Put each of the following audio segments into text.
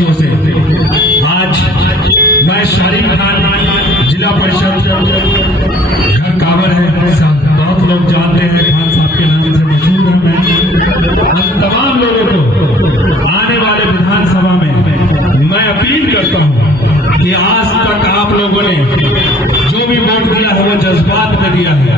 बच्चों से। आज मैं शरीफ खान, जिला परिषद घर कावर है, बहुत लोग जानते हैं, खान साहब के नाम से मशहूर है। मैं तमाम लोगों को आने वाले विधानसभा में मैं अपील करता हूं कि आज तक आप लोगों ने जो भी वोट दिया है वो जज्बात में दिया है।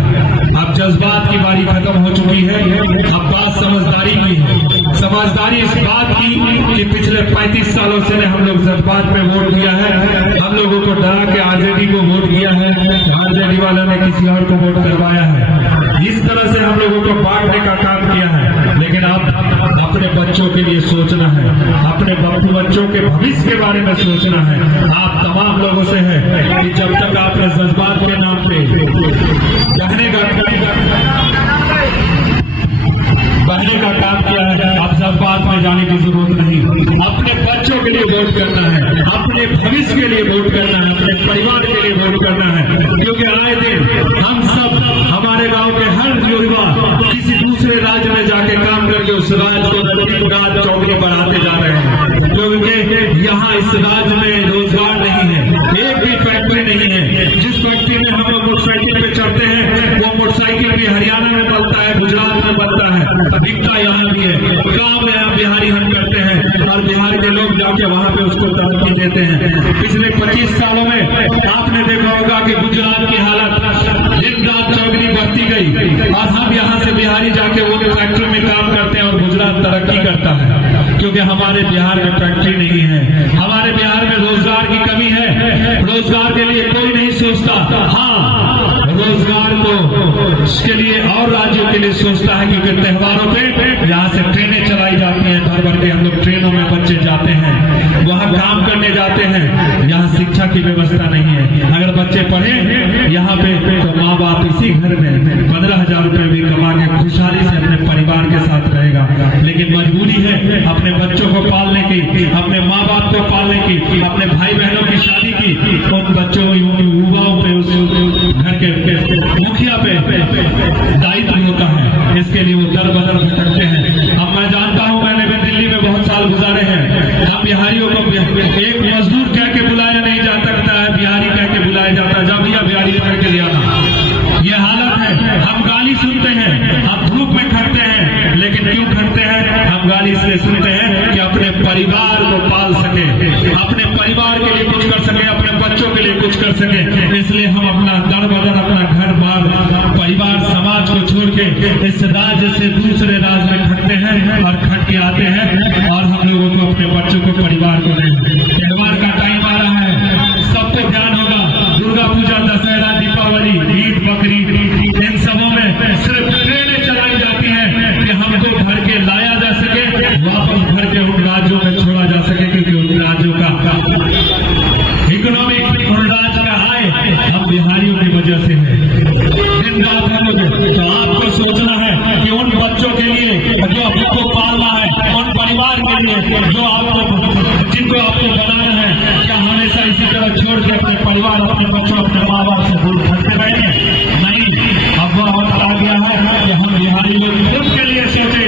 अब जज्बात की बारी खत्म हो चुकी है, अब बात समझदारी की है। समझदारी इस बात की कि पिछले 35 सालों से हम लोग जज्बात पे वोट दिया है। हम लोगों को डरा के आरजेडी को वोट दिया है, आरजेडी वालों ने किसी और को वोट करवाया है। इस तरह से हम लोगों को बांटने का काम किया है। लेकिन अब अपने बच्चों के लिए सोचना है, अपने बच्चों के भविष्य के बारे में सोचना है। आप तमाम लोगों से है कि जब तक आपने जज्बात के नाम पे बहने का काम किया है, अब जज्बात में जाने की जरूरत नहीं। अपने बच्चों के लिए वोट करना है, अपने भविष्य के लिए वोट करना है, अपने परिवार के लिए वोट करना है। क्योंकि आए दिन हम सब, हमारे गांव के हर युवा किसी दूसरे राज्य में जाके काम करके उस राज्य को राज चौकड़ी बढ़ाते जा रहे हैं। क्योंकि यहाँ इस राज्य में रोजगार नहीं है, एक भी फैक्ट्री नहीं है। जिस फैक्ट्री में हम लोग मोटरसाइकिल पे चढ़ते हैं वो मोटरसाइकिल भी हरियाणा में बनता है, गुजरात में बनता है, दिखता यहाँ भी है। काम यहाँ बिहारी हम करते हैं और बिहार के लोग जाके वहाँ पे उसको तरक्की देते हैं। पिछले 25 सालों में आपने देखा होगा कि गुजरात की हालत दिन रात चौगनी बढ़ती गई और हम यहाँ से बिहारी जाके वो फैक्ट्री में काम करते हैं और गुजरात तरक्की करता है। क्योंकि हमारे बिहार में फैक्ट्री नहीं है, हमारे बिहार में रोजगार की कमी है। रोजगार के लिए कोई नहीं सोचता। हाँ, रोजगार को इसके लिए और राज्यों के लिए सोचता है, क्योंकि त्योहारों पे यहाँ से ट्रेनें चलाई जाती हैं, भर भर के हम लोग ट्रेनों में बच्चे जाते हैं, वहाँ काम करने जाते हैं। यहाँ शिक्षा की व्यवस्था नहीं है। अगर बच्चे पढ़े यहाँ पे तो माँ बाप इसी घर में 15,000 रुपए भी कमा के खुशहाली से अपने परिवार के साथ रहेगा। लेकिन मजबूरी है अपने बच्चों को पालने की, अपने माँ बाप को पालने की, अपने भाई बहनों की शादी की, उन बच्चों युवाओं पे, उस घर के मुखिया पे दायित्व होता है। इसके लिए वो दर बदर भटकते हैं। अब मैं जानता हूँ, मैंने भी दिल्ली में बहुत साल गुजारे हैं। हम बिहारियों को एक मजदूर कह के बुलाया नहीं जा सकता है, बिहारी कह के बुलाया जाता है, जब भैया बिहारी करके ले आना। ये हालत है। हम गाली सुनते हैं, हम धूप में खड़ते हैं, लेकिन क्यों खड़ते हैं? हम गाली इसलिए सुनते हैं कि अपने परिवार को पाल सके, अपने परिवार के लिए कुछ कर सके, अपने बच्चों के लिए कुछ कर सके। इसलिए हम अपना दर बदर, अपना घर बार, परिवार, समाज को छोड़ के इस राज्य से दूसरे राज्य में खटते हैं और खट के आते हैं। और हम लोगों को, अपने बच्चों को, परिवार को त्योहार का टाइम आ रहा है, सबको ध्यान होगा। दुर्गा पूजा, दशहरा, दीपावली, ईद, बकरीद, इन सबों में सिर्फ ट्रेनें चलाई जाती हैं कि हमको घर के लाया जा सके, वापस घर के उन राज्यों में छोड़ा जा सके। क्योंकि उन राज्यों का इकोनॉमिक, उन राज्य का आय हम बिहारियों की वजह से है। दिन रात हम लोग, तो आपको सोचना है कि उन बच्चों के लिए जो आपको पालना है, उन परिवार के लिए जो आपको, जिनको आपको बनाना है, क्या हमेशा इसी तरह छोड़ के अपने परिवार, अपने बच्चों, अपने माँ बाप से दूर करते रहेंगे? नहीं। अब वह वक्त आ गया है कि हम बिहारी लोग खुद के लिए सोचे।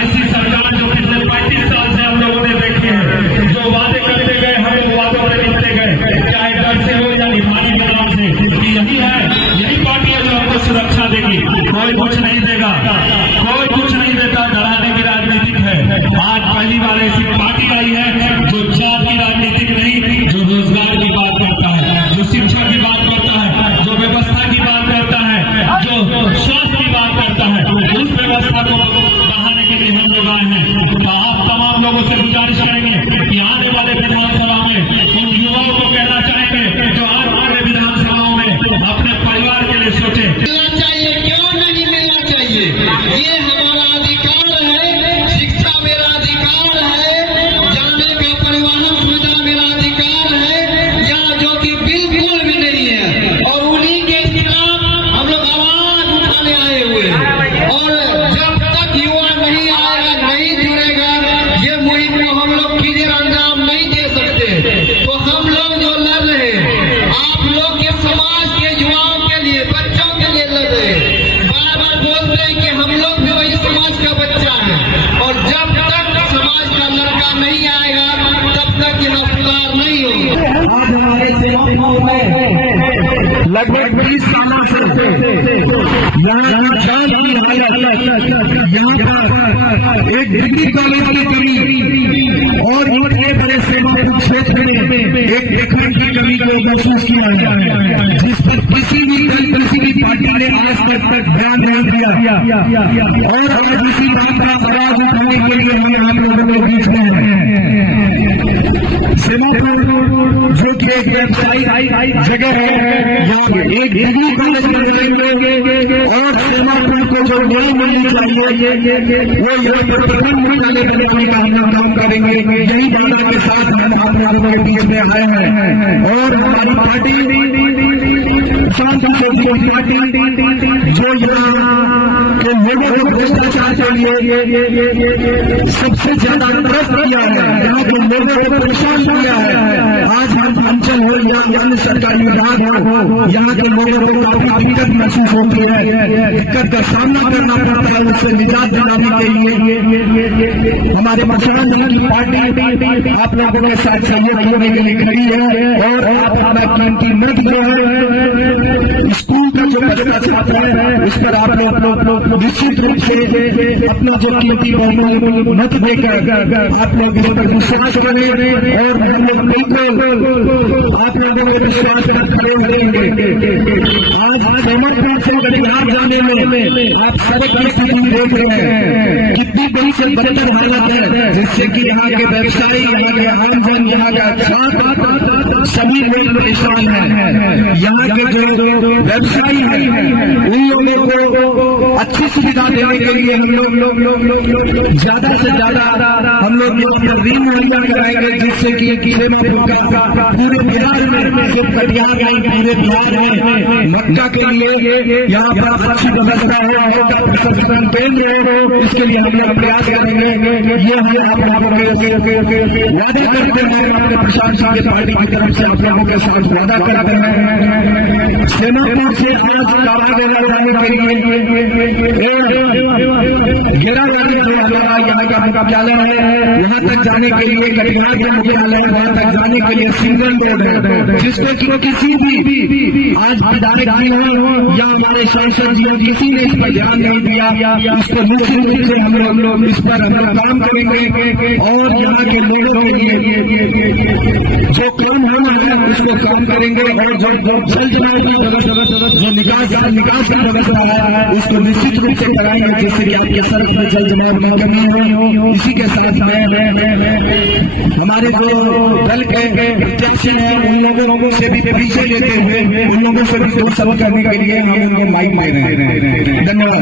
ऐसी सरकार जो पिछले 35 साल से हम लोगों ने देखे हैं, जो वादे करते गए, हम लोग वादों में लिखते गए, चाहे डर से हो या निभानी के नाम से, कि यही है, यही पार्टी है जो हमको सुरक्षा देगी। कोई कुछ नहीं देगा, कोई कुछ नहीं देता। डराने की राजनीतिक है। आज पहली बार ऐसी पार्टी आई है जो जात की राजनीतिक नहीं, जो रोजगार की बात करता है, जो शिक्षा की बात करता है, जो व्यवस्था की बात करता है, जो स्वास्थ्य की बात करता है। उस व्यवस्था को बढ़ाने के लिए हम लोग आए हैं। तो आप तमाम लोगों से गुजारिश करेंगे कि आने वाले विधानसभा में उन युवाओं को कहना चाहेंगे जो आने वाले विधानसभाओं में अपने परिवार के लिए सोचे। मिलना चाहिए, क्यों नहीं मिलना चाहिए? ये हमारा अधिकार है, शिक्षा मेरा अधिकार है, जाने का परिवहन सुविधा मेरा अधिकार है, यहाँ जो कि बिल्कुल भी नहीं है। और उन्हीं के खिलाफ हम लोग आवाज उठाने आए हुए हैं। और जब तक युवा नहीं आएगा, नहीं जुड़ेगा, लगभग 20 सालों से यहाँ जांच की हालत, यहाँ पर एक डिग्री कॉलेज की कमी और इतने बड़े सेवापुर क्षेत्र में एक देखने की कमी को महसूस किया है, जिस पर किसी भी पार्टी ने आज तक ध्यान नहीं दिया। और आज इसी बात का आवाज उठाने के लिए हम आप लोगों के बीच में हैं। सेवापुर जो कि एक व्यावसायिक जगह है, यहाँ एक डिग्री कॉलेज बनाएंगे और सेवापुर को जो नहीं मिलनी चाहिए वो यहाँ पर प्रथम मुख्यालय बनाने का हम लोग काम करेंगे। यही बातों के साथ हम आप लोगों के बीच में आए हैं और हमारी पार्टी शांति पार्टी जो यहाँ के लोगों को भ्रष्टाचार के लिए सबसे ज्यादा प्रयास किया है, यहाँ के लोगों को परेशान किया है। आज हम अंचल हो या अन्य सरकारी विभाग हो, यहाँ के लोगों को काफी दिक्कत महसूस होती है, दिक्कत का सामना करना पड़ता है। उससे निजात दिलाने के लिए हमारे प्रशासन की पार्टी आप लोगों के साथ सहयोग करने के लिए खड़ी है। और आप कीमती मत जो है स्कूल का जो बच्चा छात्र है उस पर आप लोग निश्चित रूप से अपना जो कीमती बहुमूल्य मत देकर आप लोग इस पर विश्वास करें और हम लोग बिल्कुल आप लोगों के विश्वास पर खड़े रहेंगे। आज सेवापुर से कटिहार जाने में आप सड़क की स्थिति देख रहे हैं, कितनी बड़ी से बदतर हालत है, जिससे कि यहाँ के व्यवसायी, यहाँ के आमजन, यहाँ का छात्र सभी लोग परेशान हैं। यहाँ के जो व्यवसायी हैं उन लोगों को अच्छी सुविधा देने के लिए हम लोग ज्यादा से ज्यादा हम लोग ऋण मुहैया कराएंगे, जिससे कि सेवापुर का पूरे बिहार में, सिर्फ कटिहार नहीं पूरे बिहार में मक्का के लिए यहाँ पर अच्छी व्यवस्था हो, मक्का प्रसंस्करण केंद्र हो, इसके लिए हम लोग प्रयास करेंगे। ये हम आप लोगों के वादे करते हैं, अपने प्रशासन की पार्टी की तरफ से आप लोगों के साथ वादा करते हैं। सेवापुर से आज कारागार जाने के लिए घेराबंदी जो हमारा यहाँ का मुख्यालय है, यहाँ तक जाने के लिए कटिहार का मुख्यालय है, वहाँ तक जाने के लिए सिंगल रोड है, जिसपे किसी भी आज विधायक जी हो या हमारे सांसद जी हो, किसी ने इस पर ध्यान नहीं दिया। इसको निश्चित रूप से हम लोग इस पर हम लोग काम करेंगे और यहाँ के लोगों के लिए जो काम होना है उसको काम करेंगे और जो जल जमाव की व्यवस्था, जो निकास की व्यवस्था है उसको निश्चित रूप से कराएंगे, जिससे कि आपके सड़क में जल जमाव में कमी हो। इसी के साथ में हमारे जो दल के प्रत्याशी हैं उन लोगों से भी पीछे लेते हुए उन लोगों से भी दूर करने के लिए हम उनको माइक दे रहे हैं। धन्यवाद।